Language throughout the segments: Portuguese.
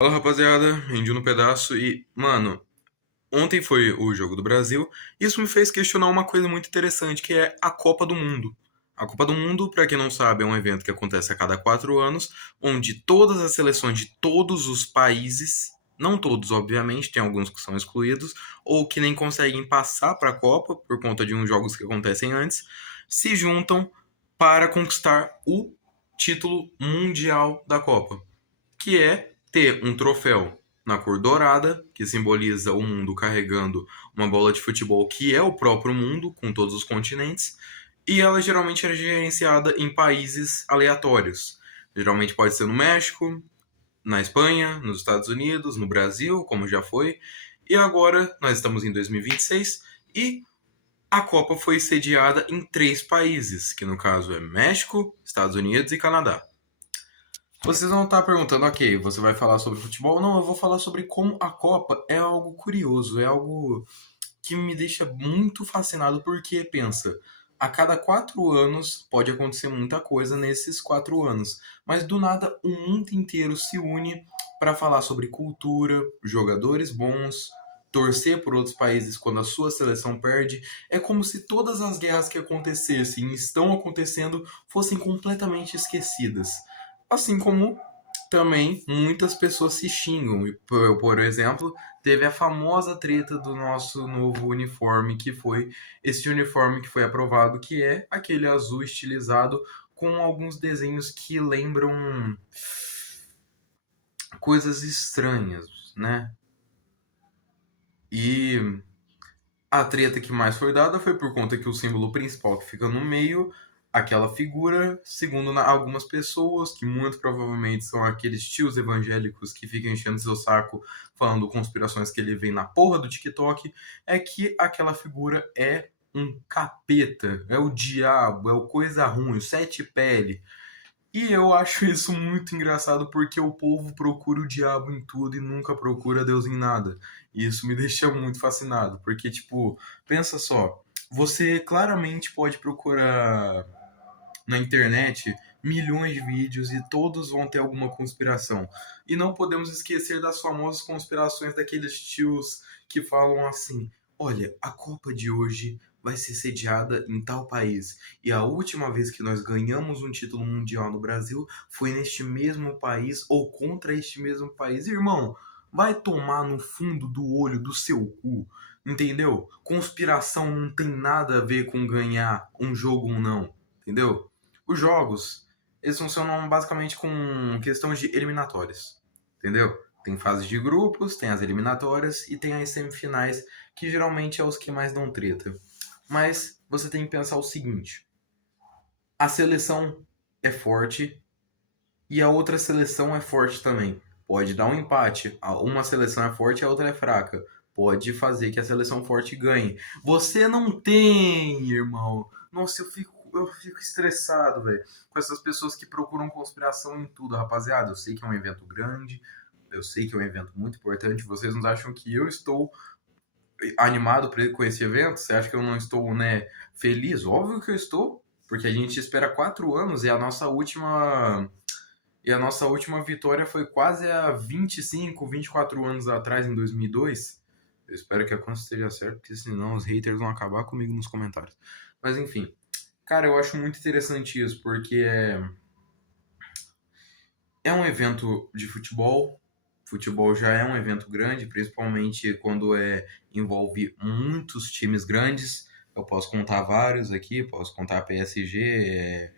Fala rapaziada, Rendio no pedaço e, mano, ontem foi o Jogo do Brasil e isso me fez questionar uma coisa muito interessante que é a Copa do Mundo. A Copa do Mundo, pra quem não sabe, é um evento que acontece a cada 4 anos, onde todas as seleções de todos os países, não todos, obviamente, tem alguns que são excluídos, ou que nem conseguem passar pra Copa por conta de uns jogos que acontecem antes, se juntam para conquistar o título mundial da Copa, que é ter um troféu na cor dourada, que simboliza o mundo carregando uma bola de futebol que é o próprio mundo, com todos os continentes, e ela geralmente é gerenciada em países aleatórios. Geralmente pode ser no México, na Espanha, nos Estados Unidos, no Brasil, como já foi, e agora nós estamos em 2026 e a Copa foi sediada em 3 países, que no caso é México, Estados Unidos e Canadá. Vocês vão estar perguntando, ok, você vai falar sobre futebol? Não, eu vou falar sobre como a Copa é algo curioso, é algo que me deixa muito fascinado, porque, pensa, a cada 4 anos pode acontecer muita coisa nesses 4 anos, mas do nada o mundo inteiro se une para falar sobre cultura, jogadores bons, torcer por outros países quando a sua seleção perde. É como se todas as guerras que acontecessem e estão acontecendo fossem completamente esquecidas. Assim como também muitas pessoas se xingam. Por exemplo, teve a famosa treta do nosso novo uniforme, que foi esse uniforme que foi aprovado, que é aquele azul estilizado com alguns desenhos que lembram coisas estranhas, né? E a treta que mais foi dada foi por conta que o símbolo principal que fica no meio, aquela figura, segundo algumas pessoas, que muito provavelmente são aqueles tios evangélicos que ficam enchendo seu saco falando conspirações que ele vê na porra do TikTok, é que aquela figura é um capeta, é o diabo, é o coisa ruim, o sete pele. E eu acho isso muito engraçado porque o povo procura o diabo em tudo e nunca procura Deus em nada. E isso me deixa muito fascinado, porque, tipo, pensa só, você claramente pode procurar na internet milhões de vídeos e todos vão ter alguma conspiração. E não podemos esquecer das famosas conspirações daqueles tios que falam assim: olha, a Copa de hoje vai ser sediada em tal país. E a última vez que nós ganhamos um título mundial no Brasil foi neste mesmo país ou contra este mesmo país. Irmão, vai tomar no fundo do olho do seu cu. Entendeu? Conspiração não tem nada a ver com ganhar um jogo ou não. Entendeu? Os jogos, eles funcionam basicamente com questões de eliminatórias, entendeu? Tem fase de grupos, tem as eliminatórias e tem as semifinais, que geralmente é os que mais dão treta. Mas você tem que pensar o seguinte: a seleção é forte e a outra seleção é forte também. Pode dar um empate, uma seleção é forte e a outra é fraca. Pode fazer que a seleção forte ganhe. Você não tem, irmão. Nossa, eu fico estressado, velho, com essas pessoas que procuram conspiração em tudo, rapaziada. Eu sei que é um evento grande, eu sei que é um evento muito importante. Vocês não acham que eu estou animado com esse evento? Você acha que eu não estou, né, feliz? Óbvio que eu estou, porque a gente espera 4 anos e a nossa última vitória foi quase há 25, 24 anos atrás, em 2002. Eu espero que a conta esteja certa, porque senão os haters vão acabar comigo nos comentários. Mas enfim, cara, eu acho muito interessante isso, porque é um evento de futebol. Futebol já é um evento grande, principalmente quando envolve muitos times grandes. Eu posso contar vários aqui, posso contar PSG,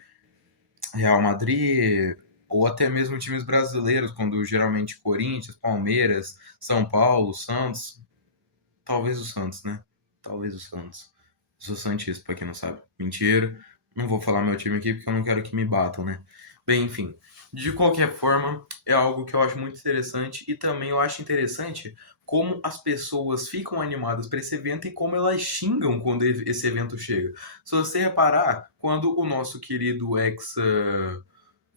Real Madrid, ou até mesmo times brasileiros, quando geralmente Corinthians, Palmeiras, São Paulo, Santos, talvez o Santos, né? Talvez o Santos. Eu sou santista, pra quem não sabe. Mentira. Não vou falar meu time aqui porque eu não quero que me batam, né? Bem, enfim. De qualquer forma, é algo que eu acho muito interessante e também eu acho interessante como as pessoas ficam animadas para esse evento e como elas xingam quando esse evento chega. Se você reparar, quando o nosso querido Hexa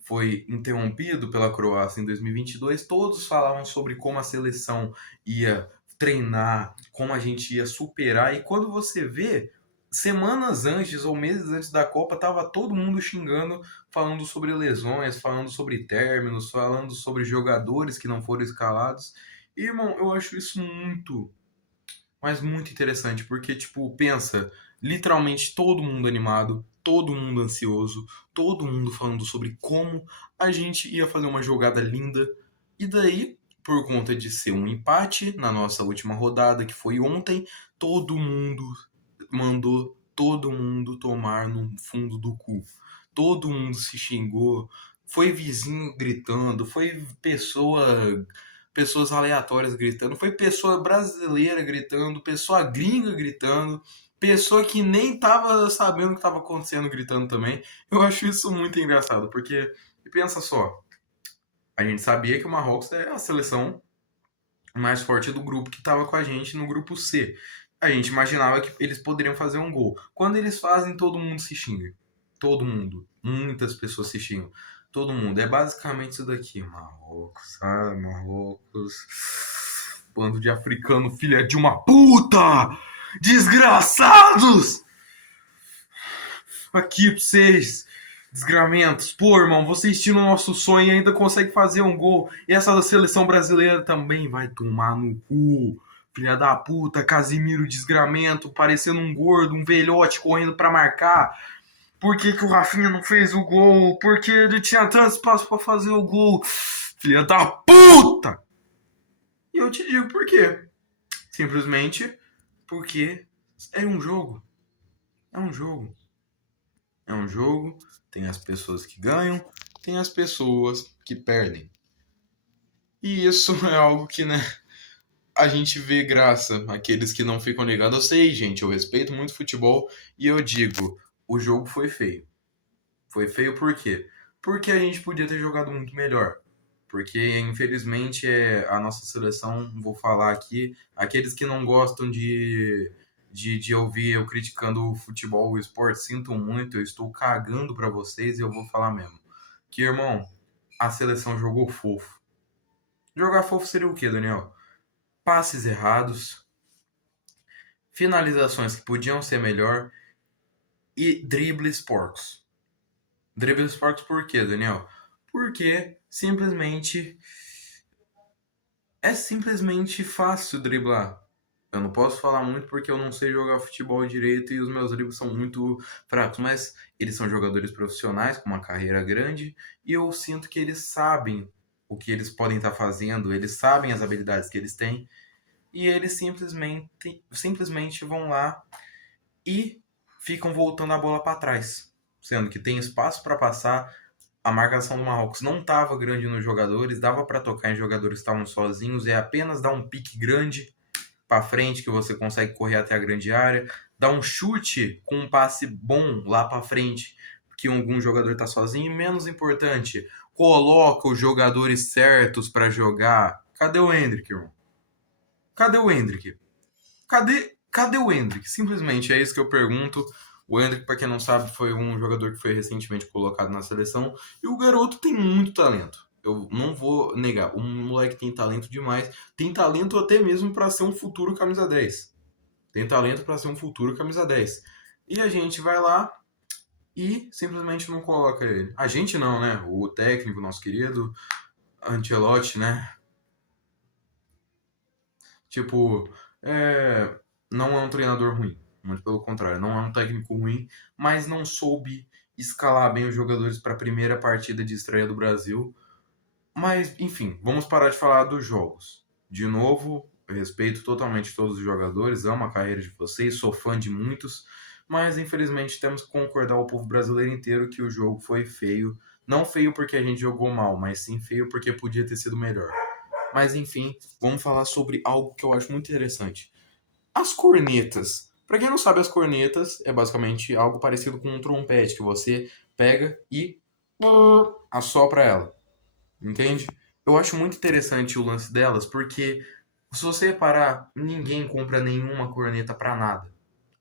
foi interrompido pela Croácia em 2022, todos falavam sobre como a seleção ia treinar, como a gente ia superar. E quando você vê, semanas antes ou meses antes da Copa, tava todo mundo xingando, falando sobre lesões, falando sobre términos, falando sobre jogadores que não foram escalados. E, irmão, eu acho isso muito, mas muito interessante, porque, tipo, pensa, literalmente todo mundo animado, todo mundo ansioso, todo mundo falando sobre como a gente ia fazer uma jogada linda. E daí, por conta de ser um empate na nossa última rodada, que foi ontem, todo mundo mandou todo mundo tomar no fundo do cu. Todo mundo se xingou, foi vizinho gritando, foi pessoas aleatórias gritando, foi pessoa brasileira gritando, pessoa gringa gritando, pessoa que nem tava sabendo o que tava acontecendo gritando também. Eu acho isso muito engraçado, porque pensa só, a gente sabia que o Marrocos é a seleção mais forte do grupo que estava com a gente no grupo C. A gente imaginava que eles poderiam fazer um gol. Quando eles fazem, todo mundo se xinga. Todo mundo. Muitas pessoas se xingam. Todo mundo. É basicamente isso daqui. Marrocos, Marrocos. Bando de africano, filha de uma puta! Desgraçados! Aqui pra vocês, desgramentos. Pô, irmão, vocês tiram o nosso sonho e ainda conseguem fazer um gol. E essa da seleção brasileira também vai tomar no cu. Filha da puta, Casimiro desgramento, parecendo um gordo, um velhote correndo pra marcar. Por que, que o Rafinha não fez o gol? Porque ele tinha tanto espaço pra fazer o gol. Filha da puta! E eu te digo por quê. Simplesmente porque é um jogo. É um jogo. É um jogo, tem as pessoas que ganham, tem as pessoas que perdem. E isso é algo que, né, a gente vê graça àqueles que não ficam ligados. Eu sei, gente, eu respeito muito futebol e eu digo, o jogo foi feio. Foi feio por quê? Porque a gente podia ter jogado muito melhor. Porque, infelizmente, a nossa seleção, vou falar aqui, aqueles que não gostam de ouvir eu criticando o futebol, o esporte, sinto muito, eu estou cagando pra vocês e eu vou falar mesmo. Que, irmão, a seleção jogou fofo. Jogar fofo seria o quê, Daniel? Passes errados, finalizações que podiam ser melhor e dribles porcos. Dribles porcos por quê, Daniel? Porque é simplesmente fácil driblar. Eu não posso falar muito porque eu não sei jogar futebol direito e os meus dribles são muito fracos, mas eles são jogadores profissionais com uma carreira grande e eu sinto que eles sabem o que eles podem estar fazendo, eles sabem as habilidades que eles têm e eles simplesmente vão lá e ficam voltando a bola para trás, sendo que tem espaço para passar. A marcação do Marrocos não estava grande nos jogadores, dava para tocar em jogadores que estavam sozinhos, é apenas dar um pique grande para frente que você consegue correr até a grande área, dar um chute com um passe bom lá para frente que algum jogador está sozinho, e menos importante, coloca os jogadores certos para jogar. Cadê o Endrick, irmão? Cadê o Endrick? Cadê o Endrick? Simplesmente é isso que eu pergunto. O Endrick, para quem não sabe, foi um jogador que foi recentemente colocado na seleção e o garoto tem muito talento. Eu não vou negar, o moleque tem talento demais, tem talento até mesmo para ser um futuro camisa 10. Tem talento para ser um futuro camisa 10. E a gente vai lá e simplesmente não coloca ele. A gente não, né? O técnico, nosso querido Ancelotti, né? Tipo, é, não é um treinador ruim. Muito pelo contrário, não é um técnico ruim, mas não soube escalar bem os jogadores para a primeira partida de estreia do Brasil. Mas, enfim, vamos parar de falar dos jogos. De novo, eu respeito totalmente todos os jogadores, amo a carreira de vocês, sou fã de muitos, mas infelizmente temos que concordar ao povo brasileiro inteiro que o jogo foi feio. Não feio porque a gente jogou mal, mas sim feio porque podia ter sido melhor. Mas enfim, vamos falar sobre algo que eu acho muito interessante. As cornetas. Para quem não sabe, as cornetas é basicamente algo parecido com um trompete que você pega e assopra ela. Entende? Eu acho muito interessante o lance delas porque se você reparar, ninguém compra nenhuma corneta para nada.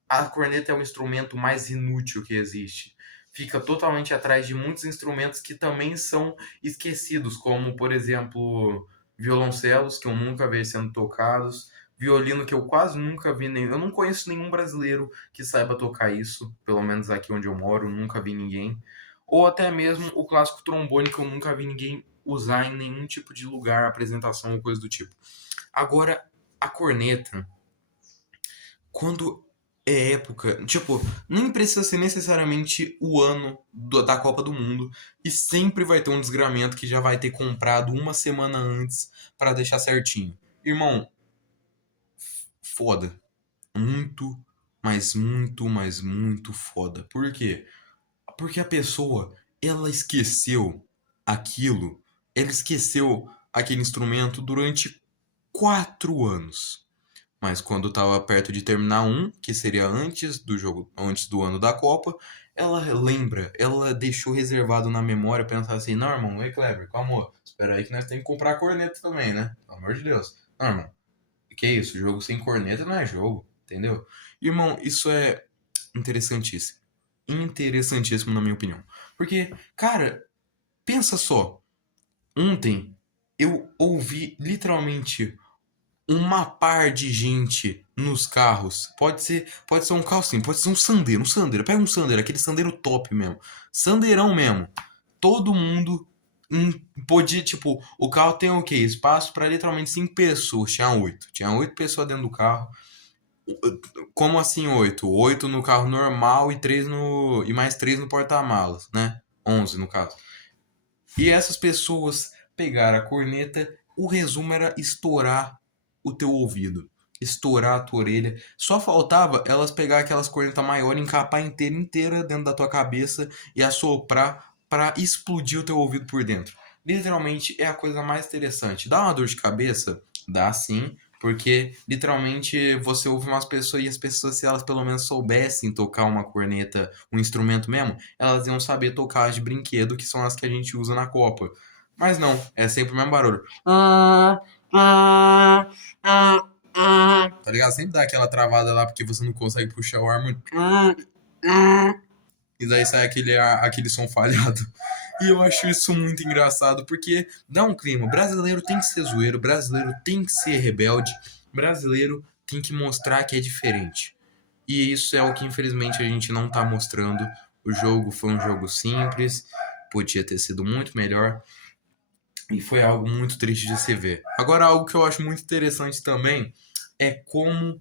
A corneta é o instrumento mais inútil que existe. Fica totalmente atrás de muitos instrumentos que também são esquecidos, como, por exemplo, violoncelos, que eu nunca vejo sendo tocados, violino que eu quase nunca vi, eu não conheço nenhum brasileiro que saiba tocar isso, pelo menos aqui onde eu moro, nunca vi ninguém. Ou até mesmo o clássico trombone que eu nunca vi ninguém usar em nenhum tipo de lugar, apresentação ou coisa do tipo. Agora, a corneta, quando é época, tipo, nem precisa ser necessariamente o ano da Copa do Mundo e sempre vai ter um desgramento que já vai ter comprado uma semana antes para deixar certinho. Irmão, foda. Muito, mas muito, mas muito foda. Por quê? Porque a pessoa, ela esqueceu aquilo, ela esqueceu aquele instrumento durante 4 anos. Mas quando estava perto de terminar um, que seria antes do jogo, antes do ano da Copa, ela lembra, ela deixou reservado na memória, pensar assim, não, irmão, ei, Kleber, calma, espera aí que nós temos que comprar a corneta também, né? Pelo amor de Deus. Não, irmão, que isso? Jogo sem corneta não é jogo, entendeu? Irmão, isso é interessantíssimo. Interessantíssimo, na minha opinião. Porque, cara, pensa só. Ontem eu ouvi literalmente uma par de gente nos carros. Pode ser um carro sim, pode ser um Sandero. Pega um Sandero, aquele Sandero top mesmo. Sandeirão mesmo. Todo mundo podia, tipo, o carro tem o quê? Espaço para literalmente 5 pessoas. Tinha 8 pessoas dentro do carro. Como assim 8? 8 no carro normal e mais 3 no porta-malas, né? 11 no caso. E essas pessoas pegaram a corneta, o resumo era estourar o teu ouvido, estourar a tua orelha. Só faltava elas pegar aquelas cornetas maiores, encapar inteira dentro da tua cabeça e assoprar para explodir o teu ouvido por dentro. Literalmente é a coisa mais interessante. Dá uma dor de cabeça? Dá sim, porque literalmente você ouve umas pessoas e as pessoas, se elas pelo menos soubessem tocar uma corneta, um instrumento mesmo, elas iam saber tocar as de brinquedo, que são as que a gente usa na Copa. Mas não, é sempre o mesmo barulho. Tá ligado? Sempre dá aquela travada lá porque você não consegue puxar o ar muito. E daí sai aquele som falhado. E eu acho isso muito engraçado, porque dá um clima. Brasileiro tem que ser zoeiro, brasileiro tem que ser rebelde, brasileiro tem que mostrar que é diferente. E isso é o que infelizmente a gente não tá mostrando. O jogo foi um jogo simples, podia ter sido muito melhor. E foi algo muito triste de se ver. Agora, algo que eu acho muito interessante também é como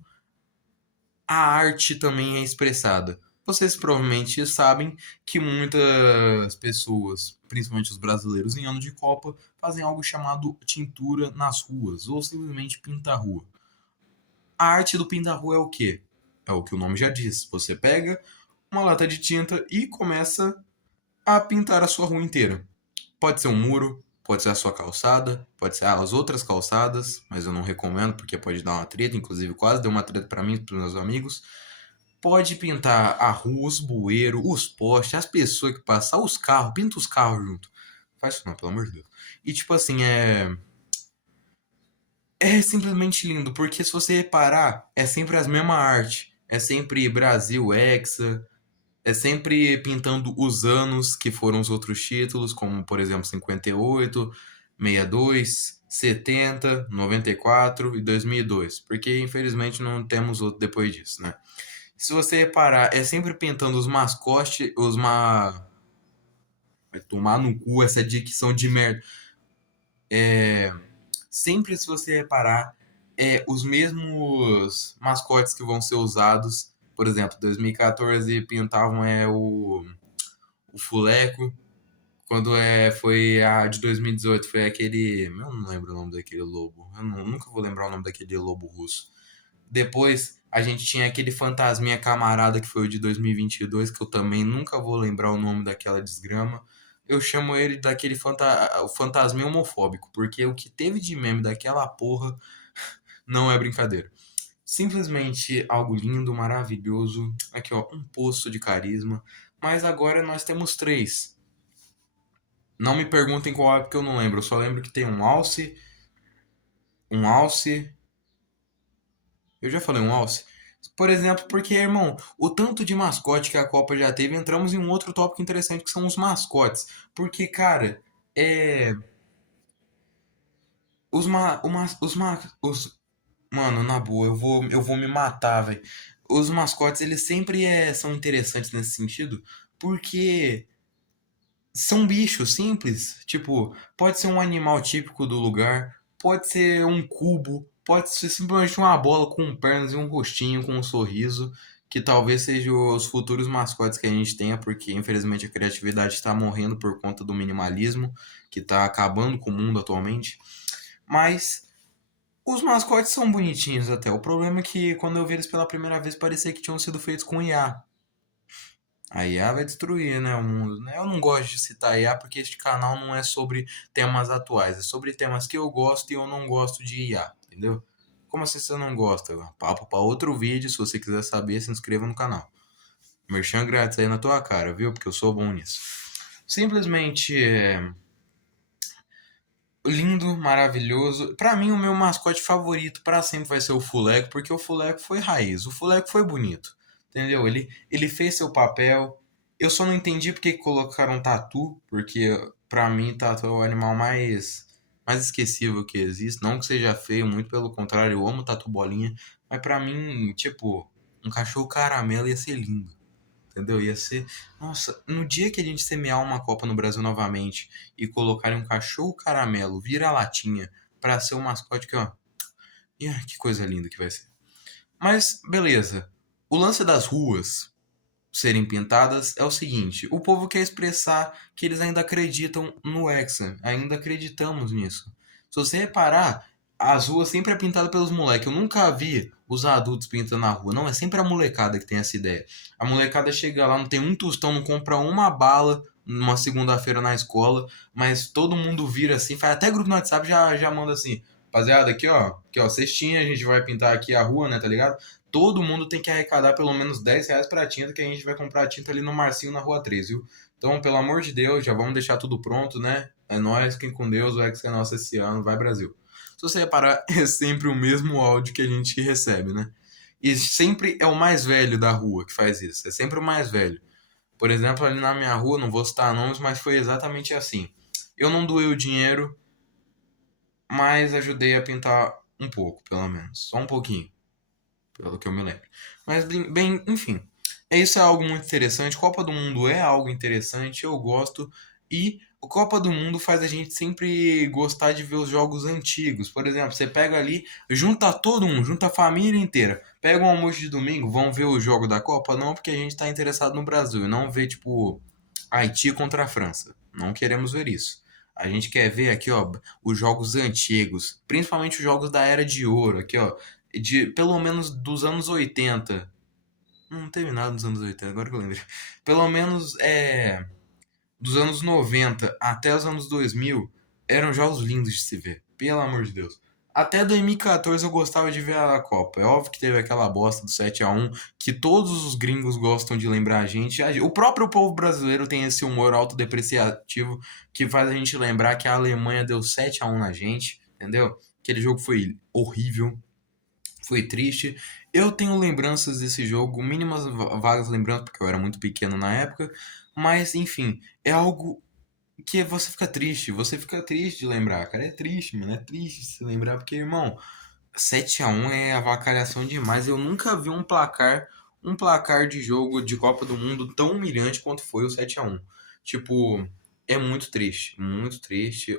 a arte também é expressada. Vocês provavelmente sabem que muitas pessoas, principalmente os brasileiros em ano de Copa, fazem algo chamado tintura nas ruas, ou simplesmente pinta a rua. A arte do pinta a rua é o quê? É o que o nome já diz. Você pega uma lata de tinta e começa a pintar a sua rua inteira. Pode ser um muro, pode ser a sua calçada, pode ser as outras calçadas, mas eu não recomendo porque pode dar uma treta, inclusive quase deu uma treta para mim e para meus amigos. Pode pintar a rua, os bueiros, os postes, as pessoas que passam, os carros, pinta os carros junto. Faz isso não, pelo amor de Deus. E tipo assim, é simplesmente lindo, porque se você reparar, é sempre as mesmas artes. É sempre Brasil, Hexa, é sempre pintando os anos que foram os outros títulos, como por exemplo 58, 62, 70, 94 e 2002, porque infelizmente não temos outro depois disso, né? Se você reparar, é sempre pintando os mascotes, Vai tomar no cu essa dicção de merda. Sempre se você reparar, os mesmos mascotes que vão ser usados. Por exemplo, 2014 pintavam o Fuleco. Quando foi a de 2018, foi aquele. Eu não lembro o nome daquele lobo. Nunca vou lembrar o nome daquele lobo russo. Depois a gente tinha aquele fantasminha camarada que foi o de 2022, que eu também nunca vou lembrar o nome daquela desgrama. Eu chamo ele daquele o fantasminha homofóbico, porque o que teve de meme daquela porra não é brincadeira. Simplesmente algo lindo, maravilhoso. Aqui, ó, um poço de carisma. Mas agora nós temos três. Não me perguntem qual é porque eu não lembro. Eu só lembro que tem um alce. Eu já falei um alce. Por exemplo, porque, irmão, o tanto de mascote que a Copa já teve, entramos em um outro tópico interessante que são os mascotes. Porque, cara, é. Os, ma, o ma- os, ma, os Mano, na boa, eu vou me matar, velho. Os mascotes, eles sempre são interessantes nesse sentido, porque são bichos simples. Tipo, pode ser um animal típico do lugar, pode ser um cubo, pode ser simplesmente uma bola com pernas e um rostinho com um sorriso, que talvez sejam os futuros mascotes que a gente tenha, porque infelizmente a criatividade está morrendo por conta do minimalismo, que está acabando com o mundo atualmente. Mas os mascotes são bonitinhos até. O problema é que quando eu vi eles pela primeira vez parecia que tinham sido feitos com IA. A IA vai destruir, né, o mundo, né? Eu não gosto de citar IA porque este canal não é sobre temas atuais, é sobre temas que eu gosto e eu não gosto de IA, entendeu? Como assim você não gosta? Papo para outro vídeo, se você quiser saber, se inscreva no canal. Merchan grátis aí na tua cara, viu? Porque eu sou bom nisso. Simplesmente lindo, maravilhoso. Pra mim, o meu mascote favorito pra sempre vai ser o Fuleco, porque o Fuleco foi raiz, o Fuleco foi bonito, entendeu? Ele fez seu papel. Eu só não entendi porque que colocaram tatu, porque pra mim tatu é o animal mais esquecível que existe. Não que seja feio, muito pelo contrário, eu amo tatu bolinha, mas pra mim, tipo, um cachorro caramelo ia ser lindo. Entendeu? Ia ser. Nossa, no dia que a gente semear uma Copa no Brasil novamente e colocarem um cachorro caramelo vira-latinha pra ser o mascote que, ó. Que coisa linda que vai ser. Mas, beleza. O lance das ruas serem pintadas é o seguinte: o povo quer expressar que eles ainda acreditam no Hexa, ainda acreditamos nisso. Se você reparar, as ruas sempre é pintada pelos moleques. Eu nunca vi os adultos pintando a rua. Não, é sempre a molecada que tem essa ideia. A molecada chega lá, não tem um tostão, não compra uma bala numa segunda-feira na escola, mas todo mundo vira assim, faz até grupo no WhatsApp já manda assim. Rapaziada, aqui ó, cestinha, a gente vai pintar aqui a rua, né, tá ligado? Todo mundo tem que arrecadar pelo menos R$ 10 pra tinta, que a gente vai comprar a tinta ali no Marcinho, na Rua 3, viu? Então, pelo amor de Deus, já vamos deixar tudo pronto, né? É nóis, fiquem com Deus, o Hexa é nosso esse ano, vai Brasil. Se você reparar, é sempre o mesmo áudio que a gente recebe, né? E sempre é o mais velho da rua que faz isso, é sempre o mais velho. Por exemplo, ali na minha rua, não vou citar nomes, mas foi exatamente assim. Eu não doei o dinheiro, mas ajudei a pintar um pouco, pelo menos. Só um pouquinho, pelo que eu me lembro. Mas, bem, enfim. Isso é algo muito interessante. Copa do Mundo é algo interessante, eu gosto. E o Copa do Mundo faz a gente sempre gostar de ver os jogos antigos. Por exemplo, você pega ali, junta todo mundo, junta a família inteira. Pega um almoço de domingo, vão ver o jogo da Copa? Não, porque a gente está interessado no Brasil. E não ver, tipo, Haiti contra a França. Não queremos ver isso. A gente quer ver aqui, ó, os jogos antigos, principalmente os jogos da Era de Ouro, aqui, ó, de pelo menos dos anos 80. Não teve nada nos anos 80, agora que eu lembrei. Pelo menos dos anos 90 até os anos 2000 eram jogos lindos de se ver, pelo amor de Deus. Até 2014 eu gostava de ver a Copa. É óbvio que teve aquela bosta do 7-1 que todos os gringos gostam de lembrar a gente. O próprio povo brasileiro tem esse humor autodepreciativo que faz a gente lembrar que a Alemanha deu 7-1 na gente, entendeu? Aquele jogo foi horrível, foi triste. Eu tenho lembranças desse jogo, mínimas vagas lembranças, porque eu era muito pequeno na época, mas enfim, é algo que você fica triste de lembrar, cara, é triste, mano, é triste se lembrar, porque, irmão, 7-1 é avacalhação demais. Eu nunca vi um placar de jogo de Copa do Mundo tão humilhante quanto foi o 7-1. Tipo, é muito triste,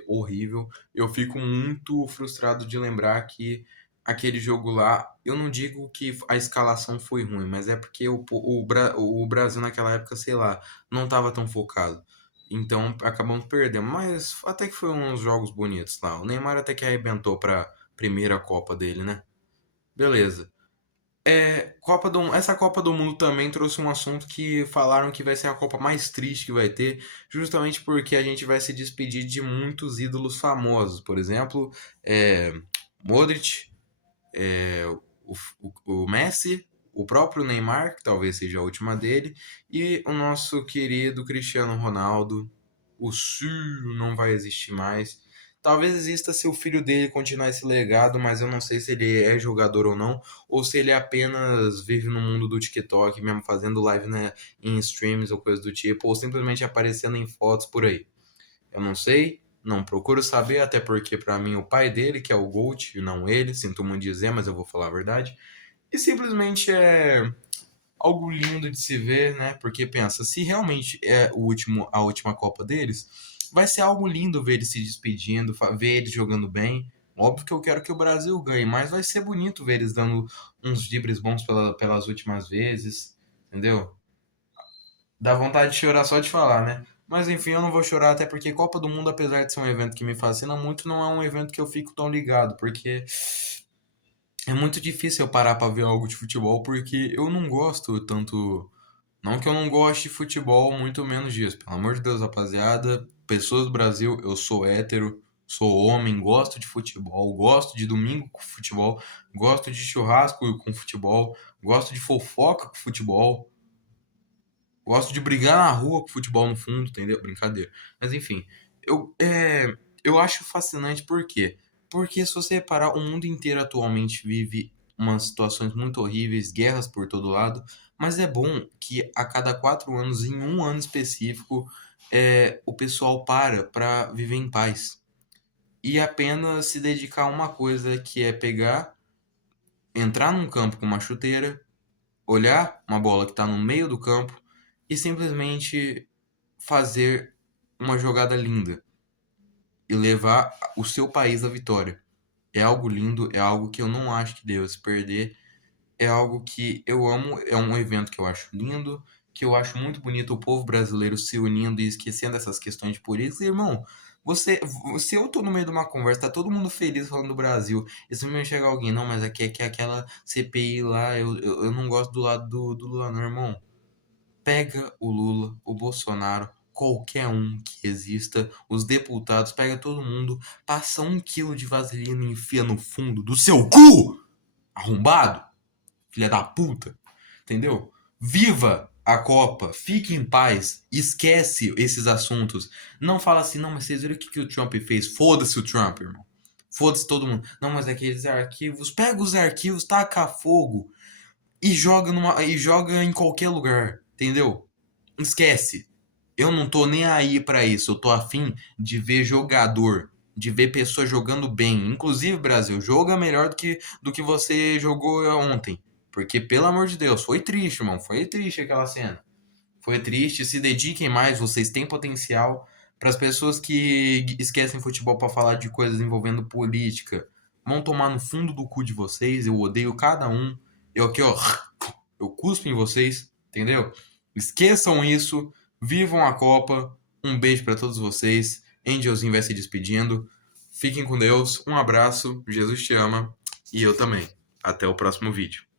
horrível. Eu fico muito frustrado de lembrar que aquele jogo lá, eu não digo que a escalação foi ruim, mas é porque o Brasil naquela época, sei lá, não estava tão focado. Então acabamos perdendo, mas até que foi uns jogos bonitos lá. O Neymar até que arrebentou pra primeira Copa dele, né? Beleza. Essa Copa do Mundo também trouxe um assunto que falaram que vai ser a Copa mais triste que vai ter, justamente porque a gente vai se despedir de muitos ídolos famosos. Por exemplo, Modric, é, o Messi, o próprio Neymar, que talvez seja a última dele, e o nosso querido Cristiano Ronaldo. O Sul não vai existir mais. Talvez exista se o filho dele continuar esse legado, mas eu não sei se ele é jogador ou não, ou se ele apenas vive no mundo do TikTok, mesmo fazendo live, né, em streams ou coisa do tipo, ou simplesmente aparecendo em fotos por aí. Eu não sei. Não procuro saber, até porque pra mim o pai dele que é o GOAT, não ele, sinto muito dizer, mas eu vou falar a verdade. E simplesmente é algo lindo de se ver, né? Porque pensa, se realmente é a última Copa deles, vai ser algo lindo ver eles se despedindo, ver eles jogando bem. Óbvio que eu quero que o Brasil ganhe, mas vai ser bonito ver eles dando uns dribles bons pelas últimas vezes, entendeu? Dá vontade de chorar só de falar, né? Mas enfim, eu não vou chorar, até porque Copa do Mundo, apesar de ser um evento que me fascina muito, não é um evento que eu fico tão ligado, porque é muito difícil eu parar pra ver algo de futebol, porque eu não gosto tanto. Não que eu não goste de futebol, muito menos disso. Pelo amor de Deus, rapaziada. Pessoas do Brasil, eu sou hétero, sou homem, gosto de futebol, gosto de domingo com futebol, gosto de churrasco com futebol, gosto de fofoca com futebol, gosto de brigar na rua com futebol no fundo, entendeu? Brincadeira. Mas enfim, eu acho fascinante por quê? Porque se você reparar, o mundo inteiro atualmente vive umas situações muito horríveis, guerras por todo lado, mas é bom que a cada 4 anos, em um ano específico, o pessoal para viver em paz. E apenas se dedicar a uma coisa que é pegar, entrar num campo com uma chuteira, olhar uma bola que está no meio do campo e simplesmente fazer uma jogada linda e levar o seu país à vitória. É algo lindo, é algo que eu não acho que deva se perder, é algo que eu amo, é um evento que eu acho lindo, que eu acho muito bonito o povo brasileiro se unindo e esquecendo essas questões de política. Irmão, se eu tô no meio de uma conversa, tá todo mundo feliz falando do Brasil, e se me chega alguém, não, mas aqui é que aquela CPI lá, eu não gosto do lado do Lula, não, irmão. Pega o Lula, o Bolsonaro, qualquer um que exista, os deputados, pega todo mundo, passa 1 quilo de vaselina e enfia no fundo do seu cu, arrombado, filha da puta, entendeu? Viva a Copa, fique em paz, esquece esses assuntos. Não fala assim, não, mas vocês viram o que o Trump fez? Foda-se o Trump, irmão. Foda-se todo mundo. Não, mas aqueles arquivos, pega os arquivos, taca fogo e joga em qualquer lugar, entendeu? Esquece. Eu não tô nem aí pra isso. Eu tô afim de ver jogador, de ver pessoa jogando bem. Inclusive, Brasil, joga melhor do que você jogou ontem. Porque, pelo amor de Deus, foi triste, irmão. Foi triste aquela cena. Foi triste. Se dediquem mais, vocês têm potencial. Para as pessoas que esquecem futebol para falar de coisas envolvendo política, vão tomar no fundo do cu de vocês. Eu odeio cada um. Eu aqui, ó, eu cuspo em vocês, entendeu? Esqueçam isso, vivam a Copa. Um beijo para todos vocês. Angelzinho vai se despedindo. Fiquem com Deus. Um abraço. Jesus te ama. E eu também. Até o próximo vídeo.